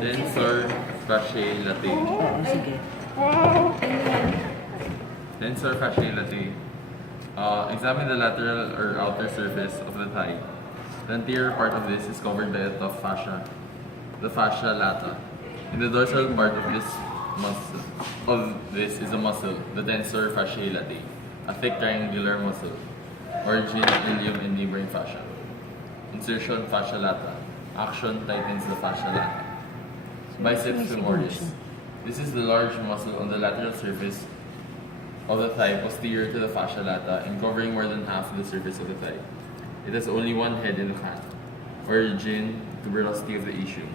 Tensor fasciae latae. Oo, sige. Tensor fasciae latae. Examine the lateral or outer surface of the thigh. The anterior part of this is covered by a tough fascia, the fascia lata. In the dorsal part of this is a muscle, the tensor fasciae latae, a thick triangular muscle. Origin, ilium, and neighboring fascia. Insertion, fascia lata. Action, tightens the fascia lata. Biceps femoris. This is the large muscle on the lateral surface of the thigh posterior to the fascia lata and covering more than half the surface of the thigh. It has only one head in the hand. Origin, tuberosity of the ischium.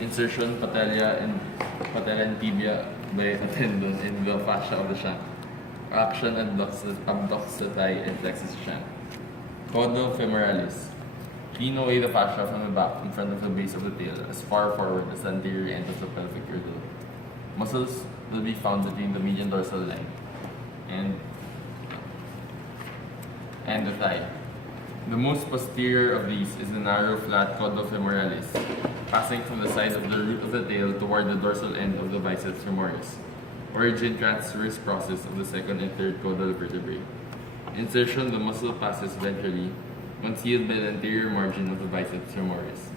Insertion, patella and tibia by a tendon in the fascia of the shank. Action, abducts the thigh and flexes the shank. Caudofemoralis. Clean away the fascia from the back in front of the base of the tail as far forward as the anterior end of the pelvic girdle. Muscles will be found between the median dorsal line and the thigh. The most posterior of these is the narrow flat caudofemoralis, passing from the side of the root of the tail toward the dorsal end of the biceps femoris. Origin, transverse process of the second and third caudal vertebrae. Insertion, the muscle passes ventrally, concealed by the anterior margin of the biceps femoris.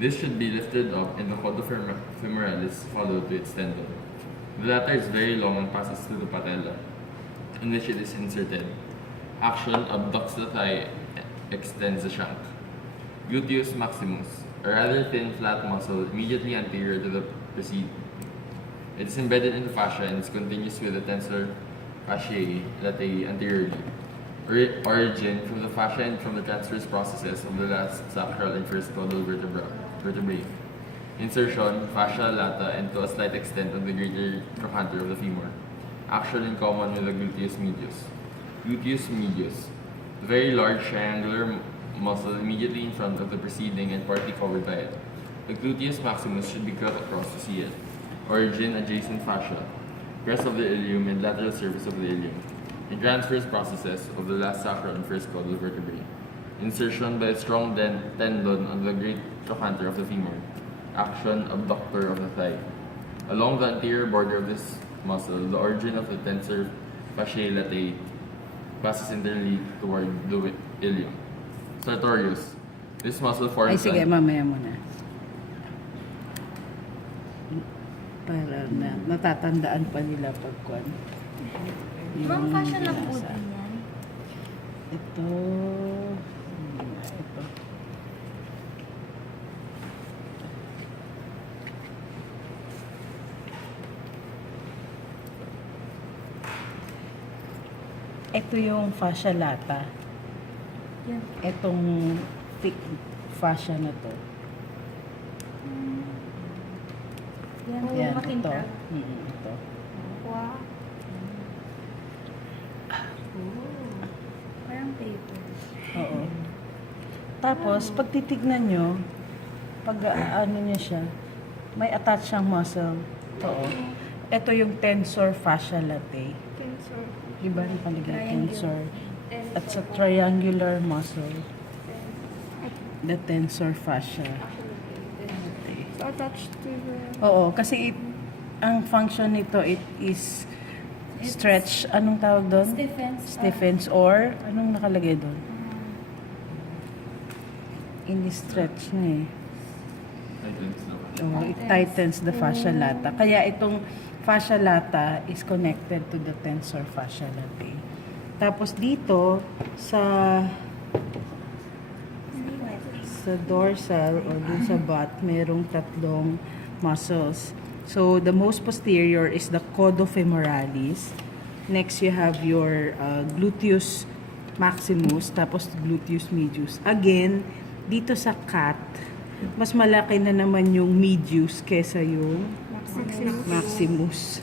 This should be lifted up and the caudofemoralis followed to its tendon. The latter is very long and passes through the patella, in which it is inserted. Action, abducts the thigh, extends the shank. Gluteus maximus, a rather thin flat muscle immediately anterior to the precede. It is embedded in the fascia and is continuous with the tensor fasciae latae anteriorly. Origin, from the fascia and from the transverse processes of the last sacral and first caudal vertebrae. Insertion, fascia lata, and to a slight extent on the greater trochanter of the femur. Action in common with the gluteus medius. Gluteus medius, a very large triangular muscle immediately in front of the preceding and partly covered by it. The gluteus maximus should be cut across to see it. Origin, adjacent fascia, crest of the ilium and lateral surface of the ilium, and transverse processes of the last sacral and first caudal vertebrae. Insertion by a strong tendon on the great trochanter of the femur. Action, abductor of the thigh. Along the anterior border of this muscle, the origin of the tensor fasciae latae passes internally toward the ilium. Sartorius. This muscle forms. Ay, sige, mamaya muna. Para na natatandaan pa nila pagkuhan. Ma'am, fashion lang po din yan. Ito. Ito. Ito yung fascia lata. Yan. Itong thick fascia na to. Yan, Yan, ito. makinta. Ito. Wow. Parang paper. Oo. Tapos, pag titignan nyo, pag ano niya siya, may attached siyang muscle. Oo. Ito yung tensor fascia latae. Tensor. Diba yung paligay? Tensor. Tensor. At sa triangular muscle, the tensor fascia. So, attached to the... Oo, kasi ang function nito, it is stretch, anong tawag doon? Stiffens. Stiffens or, anong nakalagay doon? Ini-stretch niya eh. Oh, it tightens the fascia lata. Kaya itong fascia lata is connected to the tensor fascia latae. Tapos dito sa dorsal or dun sa butt, merong tatlong muscles. So the most posterior is the caudofemoralis. Next you have your gluteus maximus, tapos gluteus medius. Again, dito sa cat, mas malaki na naman yung medius kesa yung maximus.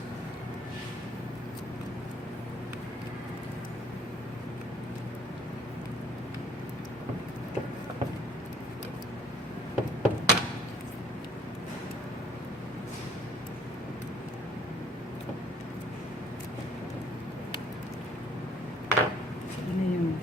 Ano yung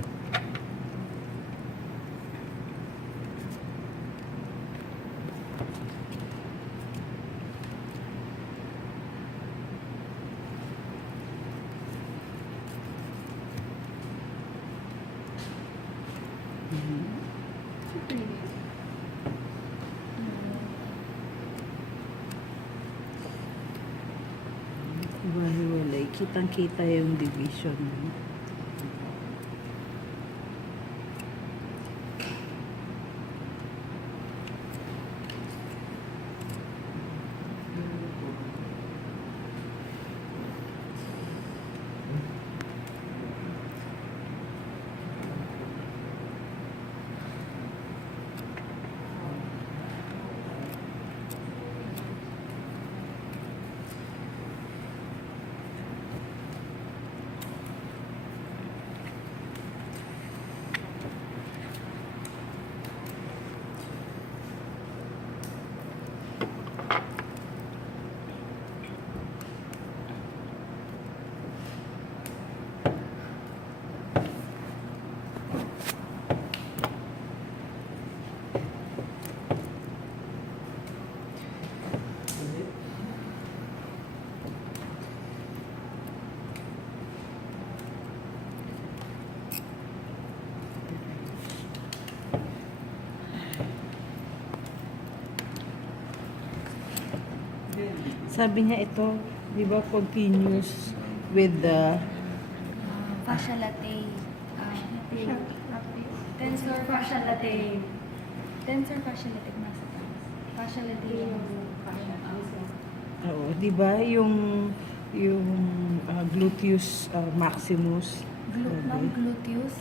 kitang-kita yung division. Sabi niya ito, di ba, continuous with the Fascia latae. Tensor fascia latae. Tensor fascia latae nasa taas. Fascia latae yung fascia. oo, di ba, yung gluteus maximus. Ma'am, gluteus.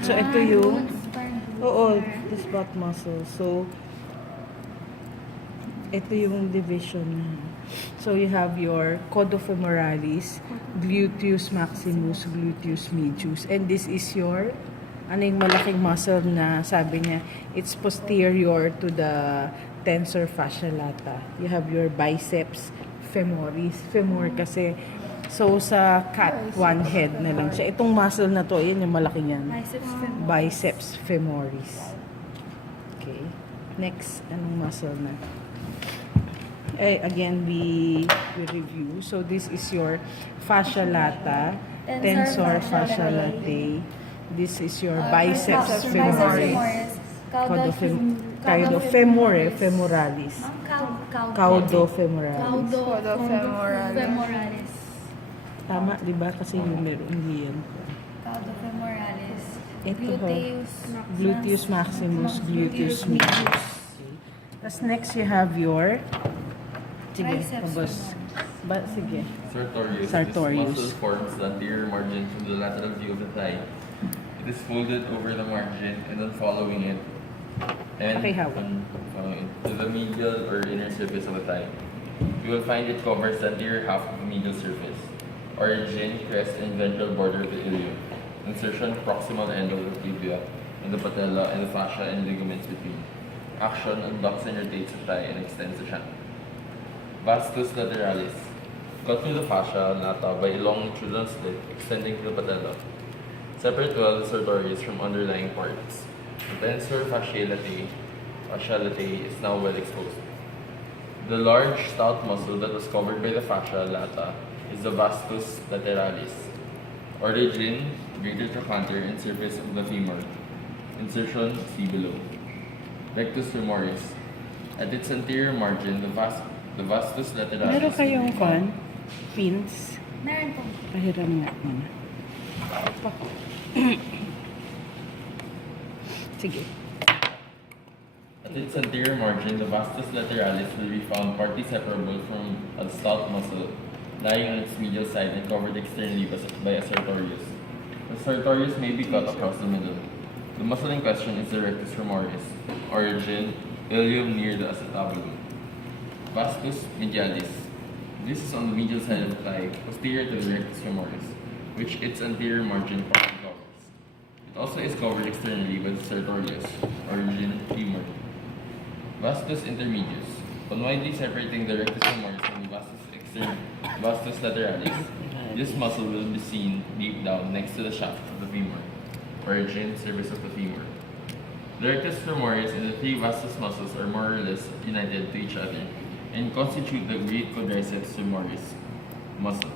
So ito yung Parang oo, gluteus. this back muscle. So ito yung division niya. So you have your caudo-femoralis, gluteus maximus, gluteus medius, and this is your ano yung malaking muscle na sabi niya, it's posterior to the tensor fascia lata. You have your biceps femoris, femur kasi. So sa cat, one head na lang siya. Itong muscle na to, yan yung malaki niyan. Biceps femoris. Okay. Next, anong muscle na? Again, we review. So this is your fascia lata, tensor fascia latae. This is your biceps femoris. Caudofemoralis. Caudofemoralis. Caudofemoralis. Tama, di ba? Kasi yung meron yan. Caudofemoralis. Ito ho. Gluteus maximus, gluteus medius. Okay. Tapos next you have your sige, Triceps tapos sige. Sartorius. Sartorius. This muscle forms the anterior margin from the lateral view of the thigh. It is folded over the margin and then following it. And Okay, how? following it to the medial or inner surface of the thigh. You will find it covers the anterior half of the medial surface. Origin, crest, and ventral border of the ilium. Insertion, proximal end of the tibia, and the patella, and the fascia and ligaments between. Action, abducts and rotates the thigh and extends the shank. Vastus lateralis. Cut through the fascia lata by a longitudinal slit extending to the patella. Separate well the sartorius from underlying parts. The tensor fasciae latae is now well exposed. The large stout muscle that was covered by the fascia lata is the vastus lateralis. Origin, greater trochanter and surface of the femur. Insertion, see below. Rectus femoris. At its anterior margin, the vastus lateralis. Meron kayong will be found. pins? Meron po. Pahiram nga muna. Sige. At its anterior margin, the vastus lateralis will be found partly separable from a stout muscle lying on its medial side and covered externally by a sartorius. The sartorius may be cut across the middle. The muscle in question is the rectus femoris. Origin, ilium near the acetabulum. Vastus medialis. This is on the medial side of the thigh, posterior to the rectus femoris, which its anterior margin partly covers. It also is covered externally by the sartorius. Origin, femur. Vastus intermedius. On widely separating the rectus femoris from the vastus lateralis, this muscle will be seen deep down next to the shaft of the femur. Origin, surface of the femur. The rectus femoris and the three vastus muscles are more or less united to each other and constitute the great quadriceps femoris muscle.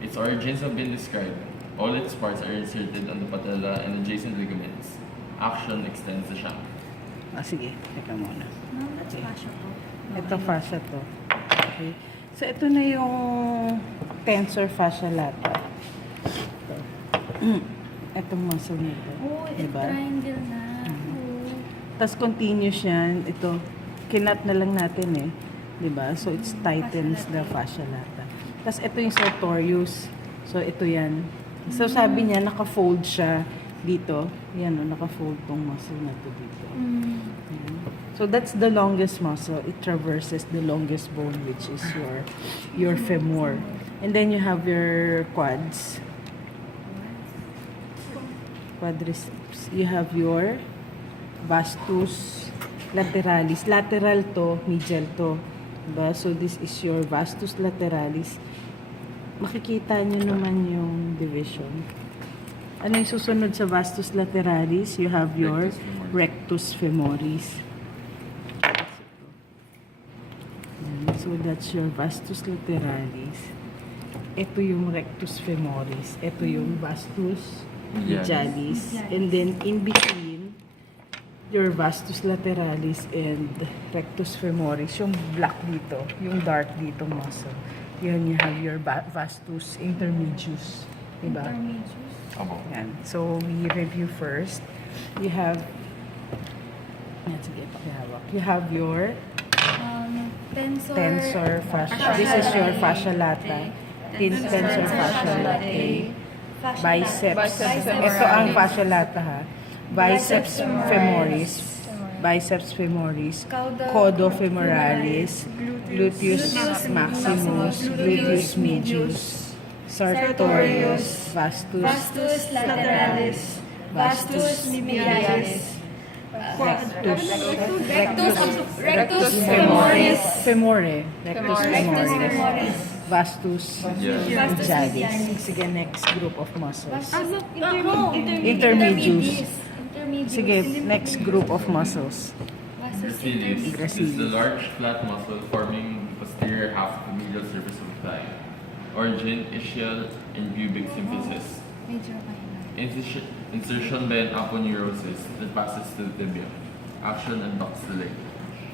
Its origins have been described. All its parts are inserted on the patella and adjacent ligaments. Action extends the shank. Sige, teka muna. Ma'am, that's fascia po. Ito fascia to. Okay. So, ito na yung tensor fascia lata. Itong muscle nito. Oh, it's Diba? triangle na. Oh. Tapos continuous yan. Ito, kinat na lang natin eh. Diba? So, it tightens the fascia lata. Tapos ito yung sartorius. So, ito yan. So, sabi niya, naka-fold siya dito. Yan o, naka-fold tong muscle na to dito. Mm. Yan. So, that's the longest muscle. It traverses the longest bone, which is your femur. And then you have your quads. Quadriceps. You have your vastus lateralis. Lateral to, medial to. Diba? So, this is your vastus lateralis. Makikita nyo naman yung division. Ano yung susunod sa vastus lateralis? You have your rectus femoris. Yan. So, that's your vastus lateralis. Ito yung rectus femoris. Ito yung vastus medialis. And then, in between, your vastus lateralis and rectus femoris. Yung black dito, yung dark dito muscle. Yan, you have your vastus intermedius. Diba? Intermedius. Abo. Yan. So, we review first. You have, yan, sige, pakihawak. You have your tensor fascia. This is your fascia lata. Tensor fascia latae. Biceps. Ito ang fascia lata ha. Biceps femoris. Biceps femoris. Caudofemoralis. Gluteus maximus. Gluteus medius. Sartorius. Vastus. Vastus lateralis. Vastus medialis. Rectus femoris. Femore. Rectus Rectus femoris. femoris. Vastus Yeah. medialis. Sige, next group of muscles. Intermedius. Sige, next group of muscles. Gracilis. This is the large flat muscle forming the posterior half of the medial surface of the thigh. Origin, ischial, and pubic symphysis. Medyo mahina. Insertion by an aponeurosis that passes to the tibia. Action adducts the leg.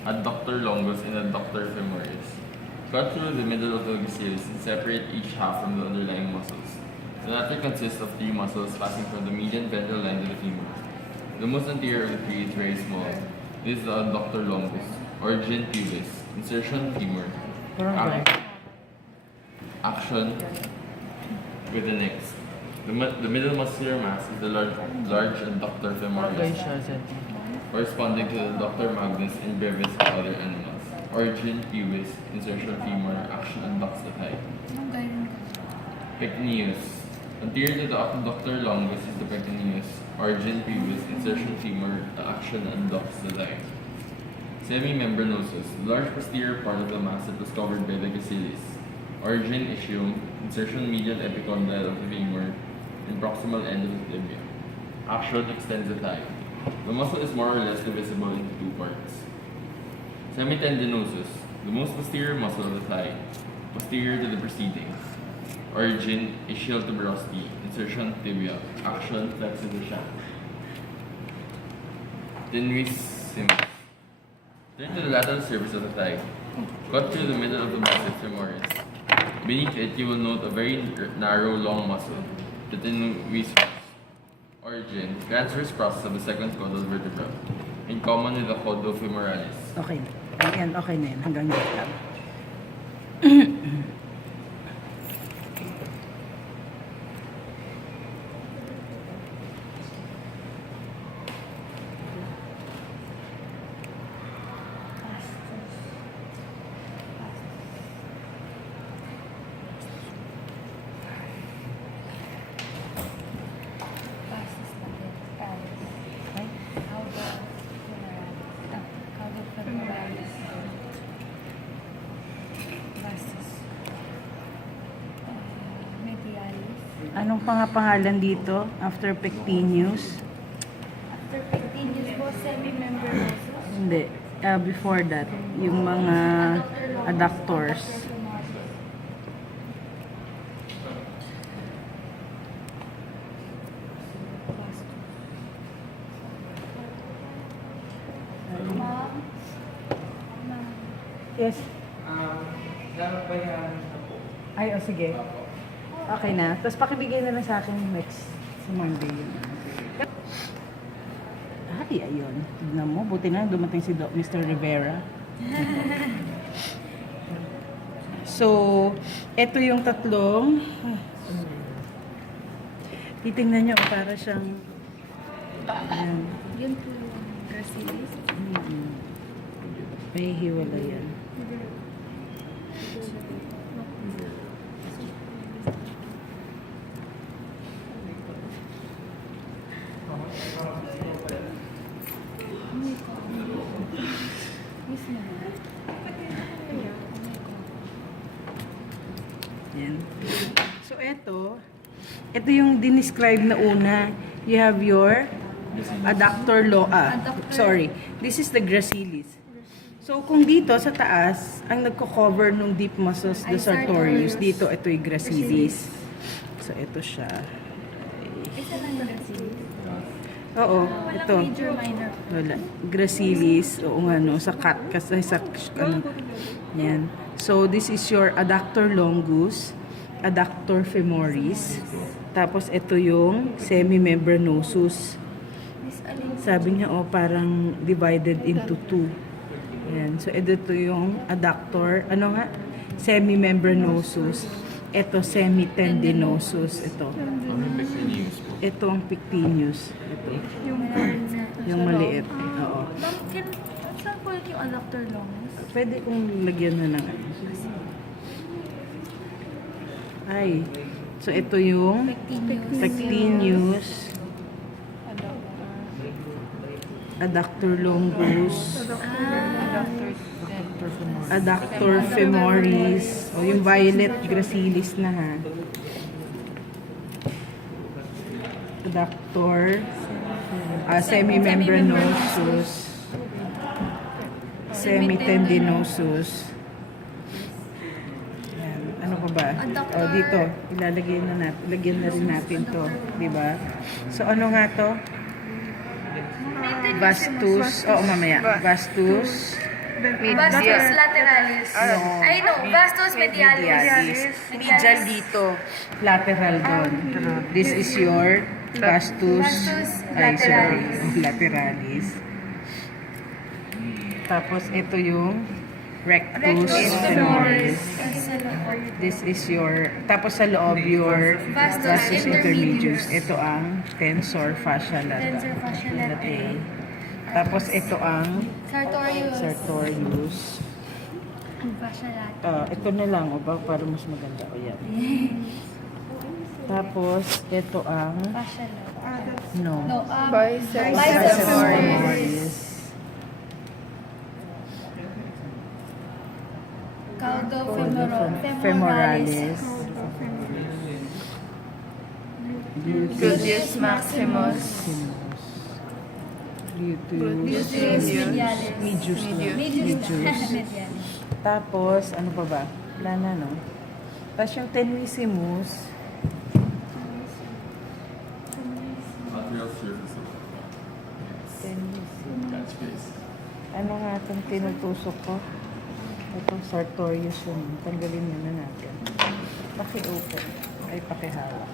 Adductor longus and adductor femoris. Cut through the middle of the gracilis and separate each half from the underlying muscles. The latter consists of three muscles passing from the median ventral line to the femur. The most anterior of the three is very small. This is the adductor longus. Origin pubis. Insertion femur. Action with the next. The middle muscular mass is the large adductor femoris, corresponding to the adductor magnus and brevis of other animals. Origin pubis. Insertion femur. Action adducts the thigh. Anong guidance ka? Pectineus. Anterior to the adductor longus is the pectineus. Origin pubis. Insertion femur. The action adducts the thigh. Semimembranosus. The large posterior part of the mass that was covered by the gracilis. Origin ischium. Insertion medial epicondyle of the femur and proximal end of the tibia. Action extends the thigh. The muscle is more or less divisible into two parts. Semitendinosus. The most posterior muscle of the thigh. Posterior to the preceding. Origin, ischial tuberosity. Insertion, tibia. Action, flexing the shaft. Tenuissimus. Turn to the lateral surface of the thigh. Cut through the middle of the biceps femoris. Beneath it, you will note a very narrow, long muscle. The tenuissimus. Origin, transverse process of the second caudal vertebra. In common with the caudofemoralis. Okay. Ayan, okay na yan. Hanggang dito lang. Vastus lateralis. Caudofemoralis. Vastus medialis. Anong pangalan dito? After pectineus? After pectineus po, semimembranosus. Hindi. Before that, yung mga adductors. Ma'am? Yes. Ay, o sige. Okay na. Tapos pakibigay na lang sa akin next sa Monday yun. Ay, ayun. Tignan mo. Buti na dumating si Mr. Rivera. So, eto yung tatlong. Titingnan nyo, para siyang ayan. Yun po yung Gracilis. May hiwala yan. Mismo na. Yan. So, ito yung dinescribe na una. You have your adductor sorry. This is the gracilis. So, kung dito sa taas, ang nagko-cover ng deep muscles, the Ay, sartorius. sartorius. Dito, ito yung gracilis. So, ito siya. Isa lang Gracilis. Oo, Walang ito. major, minor. Wala. Gracilis. Oo nga, no. Sa cut. Kasi sa, ano. Yan. So, this is your adductor longus, adductor femoris. Tapos, ito yung semimembranosus. Miss Alin. Sabi niya, parang divided into two. Yan. So, ito yung adductor. Ano nga? Semimembranosus. Ito, semitendinosus. Ito. Ano yung pectineus po? Ito ang pectineus. Ito. Yung maliit. Oo. Ma'am, saan po yung adductor longus? Pwede kong lagyan na ng ano. Ay. So, ito yung pectineus. Adductor longus. Adductor femoris. O, yung violet gracilis na ha. Adductor. Semimembranosus. Semitendinosus. Yan. Ano pa ba? O, dito. Ilalagay na natin. Lagyan na rin natin to. Diba? So, ano nga to? Vastus. Oo, mamaya. Vastus. Vastus lateralis. I know, vastus medialis. Medial dito. Lateral doon. This is your vastus. Ay, sorry. Lateralis. Tapos, ito yung rectus femoris. This is your, tapos sa loob your vastus intermedius. Ito ang tensor fascia Tensor fascia latae. Tapos ito ang Sartorius. sartorius. Fascia latae. Ito na lang, o ba? Para mas maganda. O yan. Tapos ito ang, Fascia latae. no. No, Biceps biceps femoris. Caudo Femoralis. Gluteus maximus. Gluteus medialis. medius. Medius. Medius. Tapos, ano pa ba? Wala na, no? Tapos yung tenuissimus, Lateral surface of catch face. ano nga itong tinutusok ko? Itong sartorius yun. Tanggalin muna natin. Paki-open. Ay, pakihawak.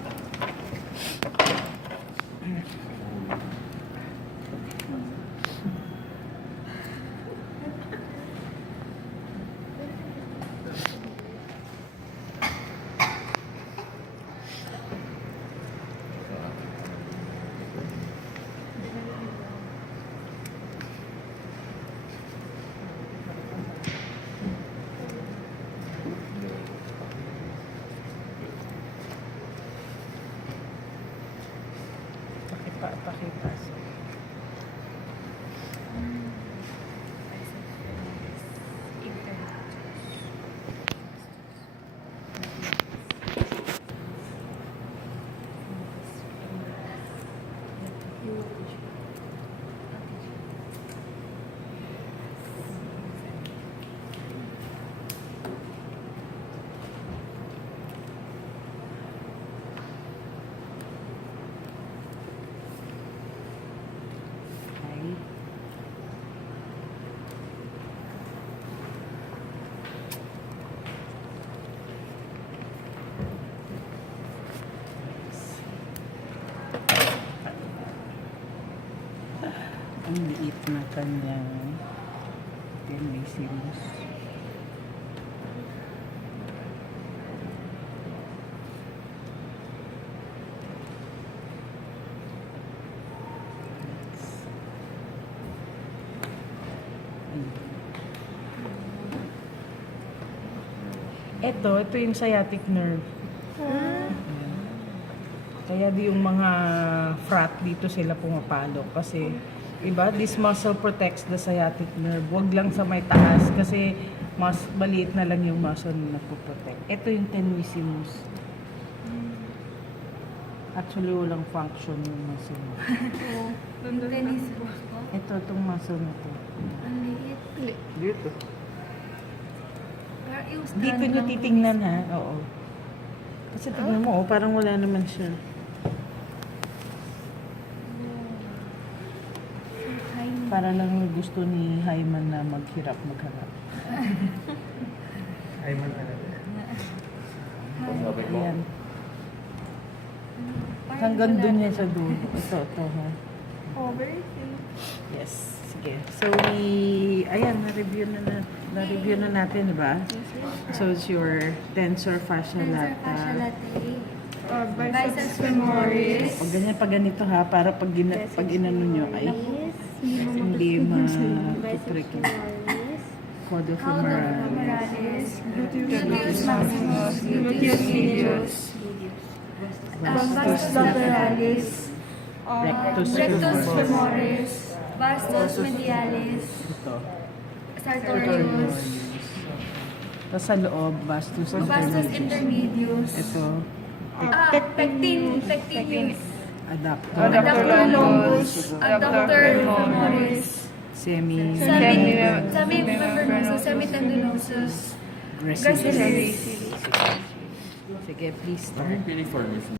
na kanyang tenesimus. Ito yung sciatic nerve. Ayan. Kaya di yung mga frat dito sila pumapalo kasi iba, this muscle protects the sciatic nerve. Huwag lang sa may taas kasi mas maliit na lang yung muscle na nagpo-protect. Ito yung tenesimus. Actually, walang function yung muscle mo. Tennis balls po. Ito, itong muscle na to. Ang liit. Dito. Pero yung Dito strand nyo lang titingnan ha. Oo. Kasi tignan mo, oh, parang wala naman siya. Tiny. Para lang gusto ni Hyman na magharap. Ayman talaga. Sabi ko, Ayan. Parang Hanggang wala. dun yan sa dulo. Ito, ha. Oh, very cute. Yes. Sige. So, na-review na natin, di ba? So, it's your tensor fascia Tensor fascia lata. latae. Or biceps femoris. O ganyan pa ganito ha, para pag inano nyo ay hindi ma-trick yung Cauda femoralis. femoralis. Gluteus maximus. Gluteus medius. Vastus lateralis. Rectus Rectus femoris. femoris. Vastus medialis. Ito. Sartorius. Tapos sa loob, vastus Vastus intermedius. intermedius. Ito, Pectineus. adductor. Adductor longus. Adductor femoris. Semi-membranosus. Semi-tendulosus. Gracilis. Gracilis. Sige, please start. Ang piliformis